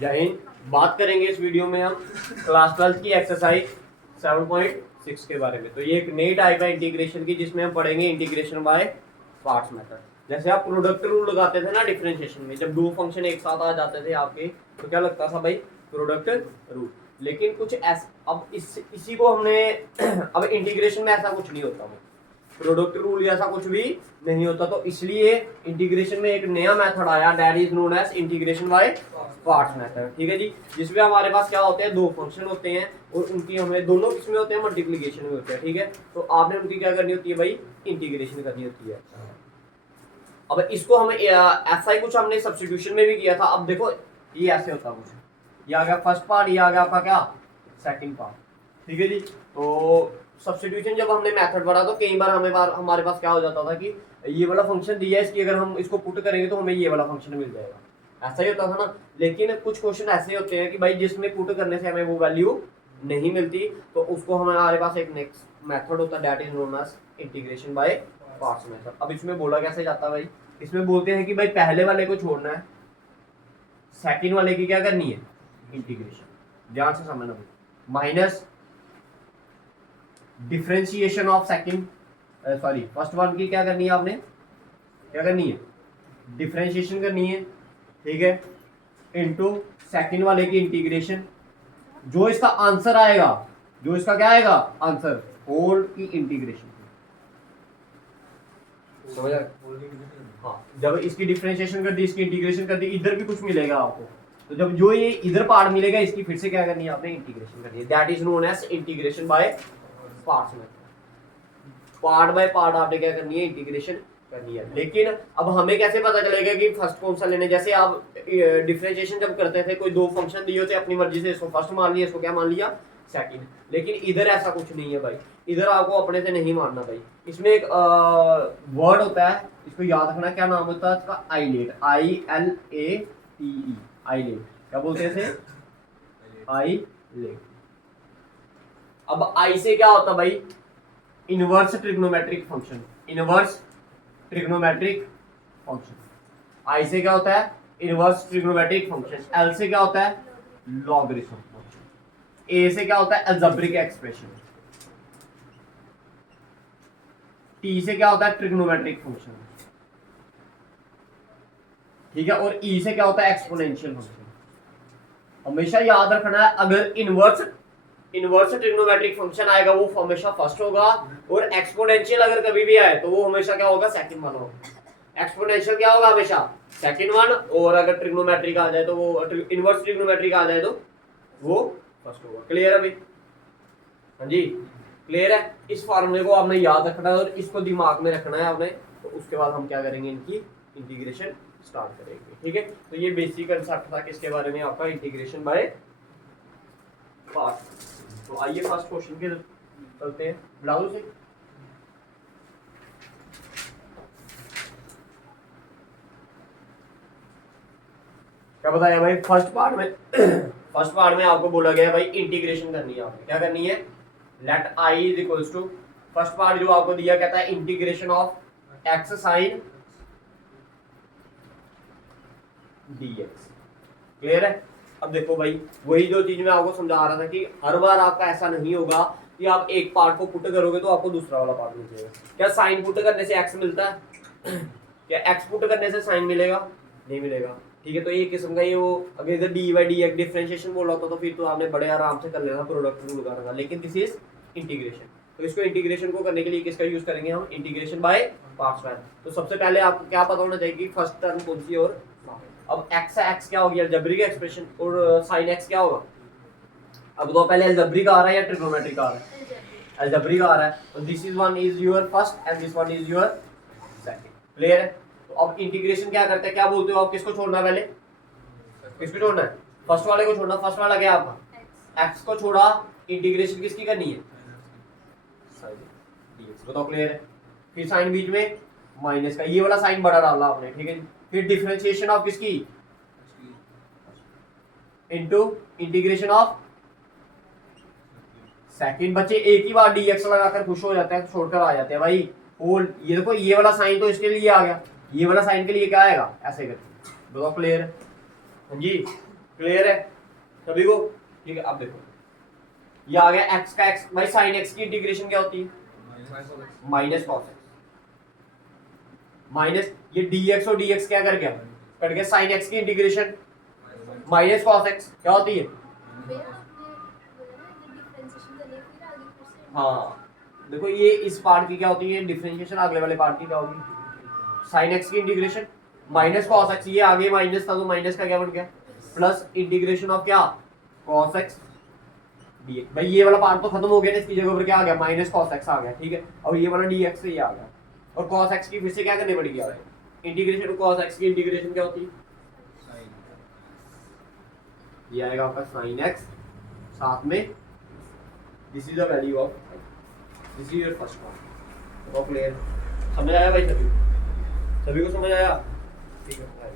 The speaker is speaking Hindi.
जय हिंद। बात करेंगे इस वीडियो में हम क्लास 12 की एक्सरसाइज 7.6 के बारे में। तो ये एक नई टाइप है इंटीग्रेशन की, जिसमें हम पढ़ेंगे इंटीग्रेशन बाय पार्ट्स मेथड। जैसे आप प्रोडक्ट रूल लगाते थे ना डिफरेंशिएशन में, जब दो फंक्शन एक साथ आ जाते थे आपके, तो क्या लगता था भाई? Product rule. लेकिन कुछ ऐसा अब इसी को हमने अब इंटीग्रेशन में ऐसा कुछ नहीं होता भाई, प्रोडक्ट रूल ऐसा कुछ भी नहीं होता। तो इसलिए इंटीग्रेशन में एक नया मेथड आया, that is known as integration by parts method. ठीक है जी, जिसमें हमारे पास क्या होते हैं, दो फंक्शन होते हैं और उनकी हमें दोनों किसमें होते हैं, मल्टीप्लिकेशन में होते हैं। ठीक है, तो आपने उनकी क्या करनी होती है भाई? इंटीग्रेशन करनी होती है। अब इसको हम ऐसा ही कुछ हमने सब्स्टिट्यूशन में भी किया था। अब देखो ये ऐसे होता है कुछ, ये आ गया फर्स्ट पार्ट, ये आ गया आपका क्या, सेकंड पार्ट। ठीक है जी, तो सब्स्टिट्यूशन जब हमने मेथड पढ़ा तो कई बार हमारे पास क्या हो जाता था कि ये वाला फंक्शन दिया है, इसकी अगर हम इसको पुट करेंगे तो हमें ये वाला फंक्शन मिल जाएगा, ऐसा ही होता था ना। लेकिन कुछ क्वेश्चन ऐसे होते हैं कि भाई जिसमें पुट करने से हमें वो वैल्यू नहीं मिलती, तो उसको हमारे पास एक नेक्स्ट मेथड होता है, that is known as integration by parts method. अब इसमें बोला कैसे जाता है भाई? इसमें बोलते हैं कि भाई पहले वाले को छोड़ना है, सेकंड वाले की क्या करनी है? इंटीग्रेशन। ध्यान से समझना भाई, minus differentiation of second, sorry first one की क्या करनी है आपने? क्या करनी है? डिफरेंशिएशन करनी है। ठीक है, इनटू सेकंड वाले की इंटीग्रेशन। जो इसका आंसर आएगा, जो इसका क्या आएगा आंसर, होल की इंटीग्रेशन। समझ आया? हाँ, जब इसकी डिफरेंशिएशन कर दी, इसकी इंटीग्रेशन कर दी, इधर भी कुछ मिलेगा आपको, तो जब जो ये इधर पार्ट मिलेगा, इसकी फिर से क्या करनी है आपने? इंटीग्रेशन करनी है। That is known as integration by parts में। पार्ट बाय पार्ट आपने क्या करनी है? इंटीग्रेशन करनी है। लेकिन अब हमें कैसे पता चलेगा कि फर्स्ट कौन सा लेने? जैसे आप डिफरेंशिएशन जब करते थे, कोई दो फंक्शन दिए होते, अपनी मर्जी से इसको फर्स्ट मान लिया, इसको क्या मान लिया? सेकंड। लेकिन इधर ऐसा कुछ नहीं है भाई, इधर आपको अपने से नहीं मानना भाई। इसमें एक वर्ड होता है, इसको याद रखना, क्या नाम होता है इसका? ILATE, ILATE, ILATE. क्या बोलते हैं इसे? आइलेट। अब आई से क्या होता है भाई? Inverse trigonometric function, inverse trigonometric function. I से क्या होता है? Inverse trigonometric function. एल से क्या होता है? Logarithm function. ए से क्या होता है? Algebraic expression. टी से क्या होता है? Trigonometric function. ठीक है, और ई से क्या होता है? Exponential function. हमेशा याद रखना है, अगर इनवर्स ट्रिग्नोमेट्रिक फंक्शन आएगा वो हमेशा फर्स्ट होगा, और एक्सपोनेंशियल अगर कभी भी आए तो वो हमेशा क्या होगा? सेकंड वन होगा। एक्सपोनेंशियल क्या होगा? हमेशा सेकंड वन, और अगर ट्रिग्नोमेट्रिक आ जाए तो वो इनवर्स ट्रिग्नोमेट्रिक आ जाए तो वो फर्स्ट होगा। क्लियर है भाई? हाँ जी, क्लियर है। इस फॉर्मूले को आपने याद रखना है और इसको दिमाग में रखना है आपने। तो उसके बाद हम क्या करेंगे? इनकी इंटीग्रेशन स्टार्ट करेंगे। ठीक है, तो ये बेसिक कंसेप्ट था किसके बारे में? आपका इंटीग्रेशन बाय पार्ट्स। तो आइए फर्स्ट क्वेश्चन के चलते हैं, बुलाओ से। क्या बताया भाई? फर्स्ट पार्ट में आपको बोला गया भाई इंटीग्रेशन करनी है आपने। क्या करनी है? Let i is equals to, first part जो आपको दिया कहता है integration of x sine dx। Clear है? अब देखो भाई, वही जो चीज मैं आपको समझा रहा था कि हर बार आपका ऐसा नहीं होगा कि आप एक पार्ट को पुट करोगे तो आपको दूसरा वाला पार्ट मिल जाएगा। क्या साइन पुट करने से x मिलता है? क्या x पुट करने से साइन मिलेगा? नहीं मिलेगा। ठीक है, तो एक किस्म का ये वो, अगर इधर D by D x differentiation बोला होता तो फिर तो आपने बड़े आराम से कर लेना, प्रोडक्ट रूल लगाना। लेकिन दिस इज इंटीग्रेशन, तो इसको इंटीग्रेशन को करने के लिए किसका यूज करेंगे हम? Integration by parts method. तो सबसे पहले आपको क्या पता होना चाहिए कि फर्स्ट टर्म कौन सी है और अब x क्या हो गया? अलजेब्रिक एक्सप्रेशन, और साइन x क्या होगा? अब तो पहले अलजेब्रिक आ रहा है या ट्रिग्नोमेट्रिक आ रहा है? अलजेब्रिक आ रहा है, तो this is one is your first and this one is your second. Clear है? तो अब इंटीग्रेशन क्या करते हैं? क्या बोलते हो आप? किसको छोड़ना है पहले? किसको छोड़ना है? फर्स्ट वाले को छोड़ना। फर्स्ट वाला क्या आपका? x को छोड़ा, इंटीग्रेशन किसकी करनी है? Sign dx। बताओ क्लियर है? फिर साइन बीच में माइनस का, ये वाला साइन बड़ा डाला आपने। ठीक है, फिर डिफरेंशिएशन ऑफ किसकी? Into integration of second. बच्चे एक ही बार dx लगाकर खुश हो जाते हैं, छोड़कर आ जाते हैं भाई। होल, ये देखो ये वाला साइन तो इसके लिए आ गया, ये वाला साइन के लिए क्या आएगा? ऐसे करके। बताओ क्लियर है? हाँ जी, क्लियर है सभी को? ठीक है, अब देखो ये आ गया x का x, भाई sin x की इंटीग्रेशन क्या होती है? माइनस cos x, माइनस ये dx और dx क्या कर गया, कट गया, sin x की इंटीग्रेशन माइनस cos x क्या होती है? हाँ देखो ये इस पार्ट की क्या होती है डिफरेंशिएशन, अगले वाले पार्ट की क्या होगी? sin x की इंटीग्रेशन माइनस cos x, ये आगे माइनस था तो माइनस का क्या बन गया प्लस इंटीग्रेशन ऑफ क्या cos x dx। भाई ये वाला पार्ट तो खत्म हो गया ना, इसकी जगह पर क्या आ गया माइनस cos x आ गया, ठीक है। अब ये वाला dx से ये आ गया और cos x की फिर से क्या करनी पड़ेगी यार, इंटीग्रेशन cos x की इंटीग्रेशन क्या होती है? ये आएगा आपका sin x साथ में this is the value of, this is your first part. तो क्लियर, समझ आया भाई सभी को समझ आया? ठीक है।